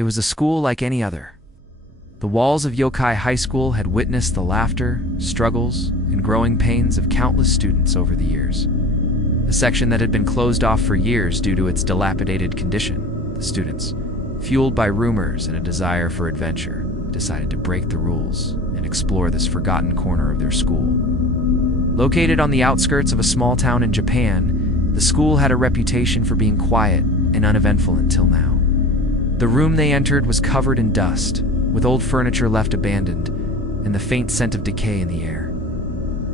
It was a school like any other. The walls of Yokai High School had witnessed the laughter, struggles, and growing pains of countless students over the years. A section that had been closed off for years due to its dilapidated condition, the students, fueled by rumors and a desire for adventure, decided to break the rules and explore this forgotten corner of their school. Located on the outskirts of a small town in Japan, the school had a reputation for being quiet and uneventful until now. The room they entered was covered in dust, with old furniture left abandoned and the faint scent of decay in the air.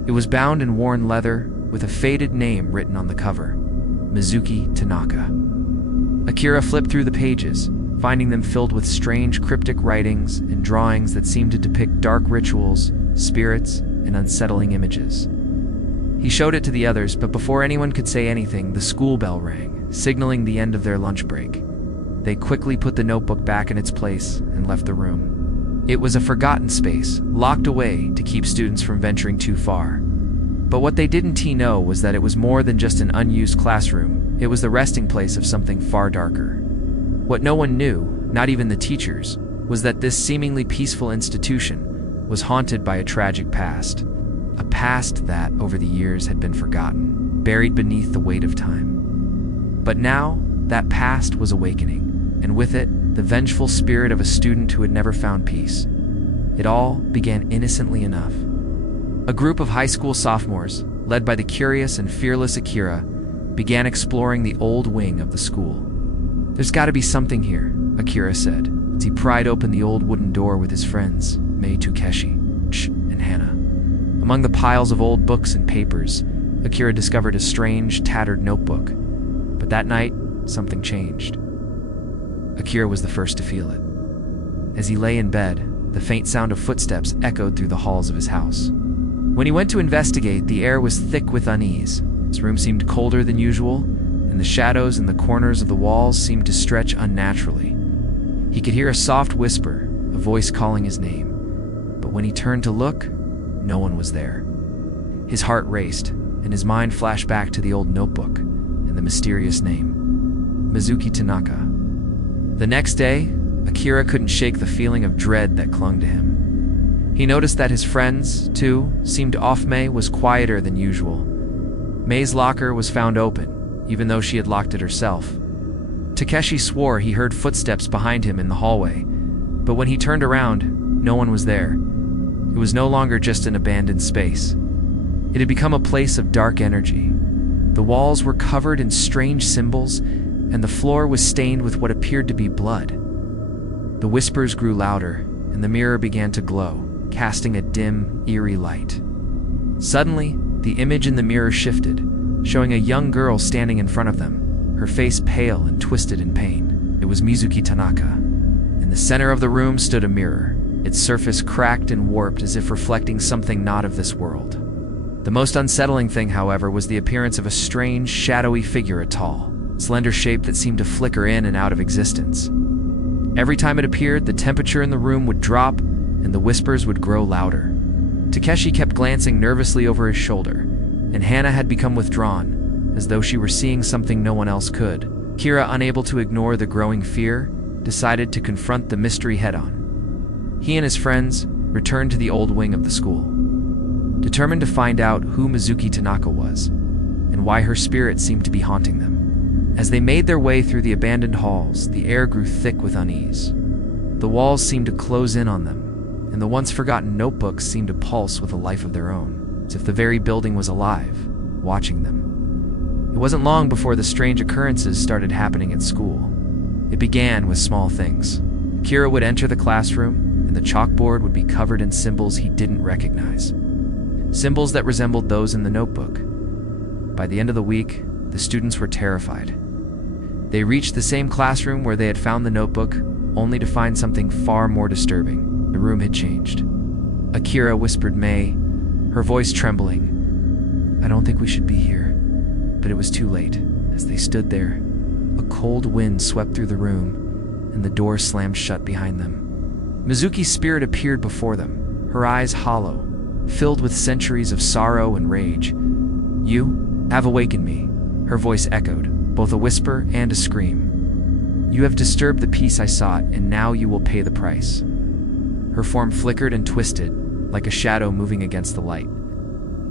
It was bound in worn leather with a faded name written on the cover, Mizuki Tanaka. Akira flipped through the pages, finding them filled with strange cryptic writings and drawings that seemed to depict dark rituals, spirits, and unsettling images. He showed it to the others, but before anyone could say anything, the school bell rang, signaling the end of their lunch break. They quickly put the notebook back in its place and left the room. It was a forgotten space, locked away to keep students from venturing too far. But what they didn't know was that it was more than just an unused classroom. It was the resting place of something far darker. What no one knew, not even the teachers, was that this seemingly peaceful institution was haunted by a tragic past. A past that, over the years, had been forgotten, buried beneath the weight of time. But now, that past was awakening, and with it, the vengeful spirit of a student who had never found peace. It all began innocently enough. A group of high school sophomores, led by the curious and fearless Akira, began exploring the old wing of the school. "There's got to be something here," Akira said, as he pried open the old wooden door with his friends, Mei Takeshi, and Hana. Among the piles of old books and papers, Akira discovered a strange, tattered notebook. But that night, something changed. Akira was the first to feel it. As he lay in bed, the faint sound of footsteps echoed through the halls of his house. When he went to investigate, the air was thick with unease. His room seemed colder than usual, and the shadows in the corners of the walls seemed to stretch unnaturally. He could hear a soft whisper, a voice calling his name. But when he turned to look, no one was there. His heart raced, and his mind flashed back to the old notebook and the mysterious name, Mizuki Tanaka. The next day, Akira couldn't shake the feeling of dread that clung to him. He noticed that his friends, too, seemed off. Mei was quieter than usual. Mei's locker was found open, even though she had locked it herself. Takeshi swore he heard footsteps behind him in the hallway, but when he turned around, no one was there. It was no longer just an abandoned space. It had become a place of dark energy. The walls were covered in strange symbols, and the floor was stained with what appeared to be blood. The whispers grew louder, and the mirror began to glow, casting a dim, eerie light. Suddenly, the image in the mirror shifted, showing a young girl standing in front of them, her face pale and twisted in pain. It was Mizuki Tanaka. In the center of the room stood a mirror, its surface cracked and warped as if reflecting something not of this world. The most unsettling thing, however, was the appearance of a strange, shadowy figure, a tall, slender shape that seemed to flicker in and out of existence. Every time it appeared, the temperature in the room would drop, and the whispers would grow louder. Takeshi kept glancing nervously over his shoulder, and Hana had become withdrawn, as though she were seeing something no one else could. Kira, unable to ignore the growing fear, decided to confront the mystery head-on. He and his friends returned to the old wing of the school, determined to find out who Mizuki Tanaka was, and why her spirit seemed to be haunting them. As they made their way through the abandoned halls, the air grew thick with unease. The walls seemed to close in on them, and the once-forgotten notebooks seemed to pulse with a life of their own, as if the very building was alive, watching them. It wasn't long before the strange occurrences started happening at school. It began with small things. Kira would enter the classroom, and the chalkboard would be covered in symbols he didn't recognize. Symbols that resembled those in the notebook. By the end of the week, the students were terrified. They reached the same classroom where they had found the notebook, only to find something far more disturbing. The room had changed. Akira whispered Mei, her voice trembling, "I don't think we should be here." But it was too late. As they stood there, a cold wind swept through the room, and the door slammed shut behind them. Mizuki's spirit appeared before them, her eyes hollow, filled with centuries of sorrow and rage. "You have awakened me," her voice echoed, both a whisper and a scream. "You have disturbed the peace I sought, and now you will pay the price." Her form flickered and twisted, like a shadow moving against the light,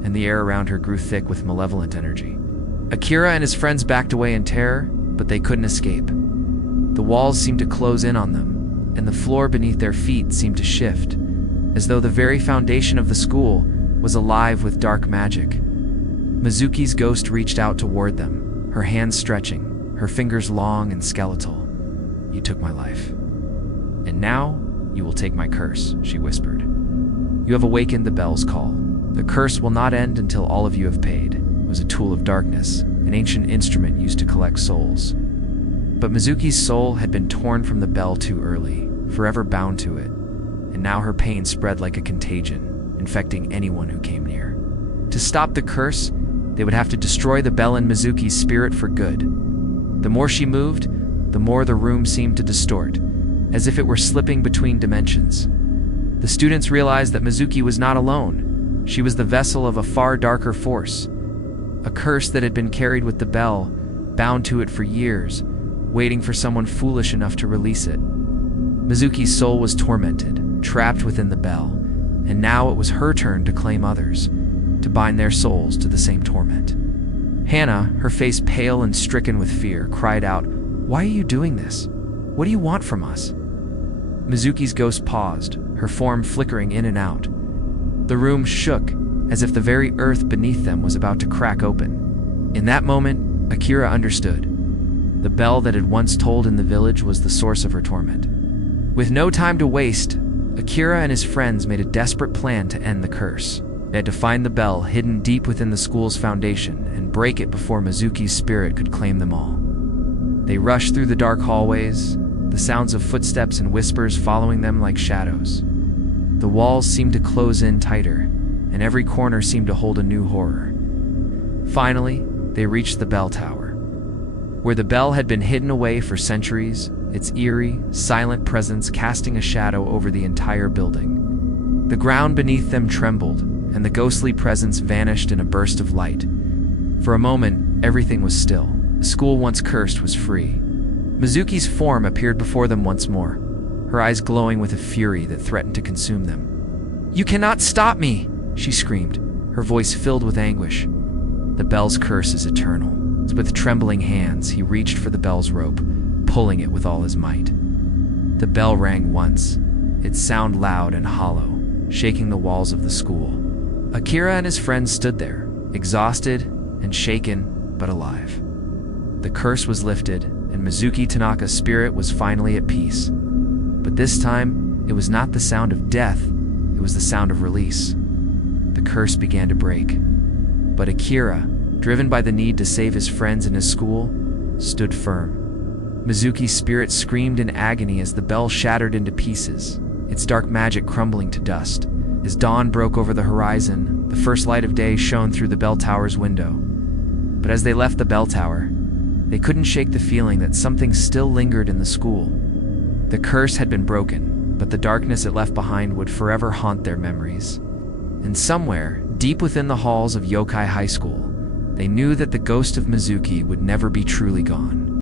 and the air around her grew thick with malevolent energy. Akira and his friends backed away in terror, but they couldn't escape. The walls seemed to close in on them, and the floor beneath their feet seemed to shift, as though the very foundation of the school was alive with dark magic. Mizuki's ghost reached out toward them, her hands stretching, her fingers long and skeletal. "You took my life. And now you will take my curse," she whispered. "You have awakened the bell's call. The curse will not end until all of you have paid." It was a tool of darkness, an ancient instrument used to collect souls. But Mizuki's soul had been torn from the bell too early, forever bound to it, and now her pain spread like a contagion, infecting anyone who came near. To stop the curse, they would have to destroy the bell in Mizuki's spirit for good. The more she moved, the more the room seemed to distort, as if it were slipping between dimensions. The students realized that Mizuki was not alone. She was the vessel of a far darker force, a curse that had been carried with the bell, bound to it for years, waiting for someone foolish enough to release it. Mizuki's soul was tormented, trapped within the bell, and now it was her turn to claim others, to bind their souls to the same torment. Hannah, her face pale and stricken with fear, cried out, "Why are you doing this? What do you want from us?" Mizuki's ghost paused, her form flickering in and out. The room shook, as if the very earth beneath them was about to crack open. In that moment, Akira understood. The bell that had once tolled in the village was the source of her torment. With no time to waste, Akira and his friends made a desperate plan to end the curse. They had to find the bell hidden deep within the school's foundation and break it before Mizuki's spirit could claim them all. They rushed through the dark hallways, the sounds of footsteps and whispers following them like shadows. The walls seemed to close in tighter, and every corner seemed to hold a new horror. Finally, they reached the bell tower. Where the bell had been hidden away for centuries, its eerie, silent presence casting a shadow over the entire building. The ground beneath them trembled, and the ghostly presence vanished in a burst of light. For a moment, everything was still. The school once cursed was free. Mizuki's form appeared before them once more, her eyes glowing with a fury that threatened to consume them. "You cannot stop me!" she screamed, her voice filled with anguish. "The bell's curse is eternal." With trembling hands, he reached for the bell's rope, pulling it with all his might. The bell rang once, its sound loud and hollow, shaking the walls of the school. Akira and his friends stood there, exhausted and shaken, but alive. The curse was lifted, and Mizuki Tanaka's spirit was finally at peace. But this time, it was not the sound of death, it was the sound of release. The curse began to break. But Akira, driven by the need to save his friends and his school, stood firm. Mizuki's spirit screamed in agony as the bell shattered into pieces, its dark magic crumbling to dust. As dawn broke over the horizon, the first light of day shone through the bell tower's window. But as they left the bell tower, they couldn't shake the feeling that something still lingered in the school. The curse had been broken, but the darkness it left behind would forever haunt their memories. And somewhere, deep within the halls of Yokai High School, they knew that the ghost of Mizuki would never be truly gone.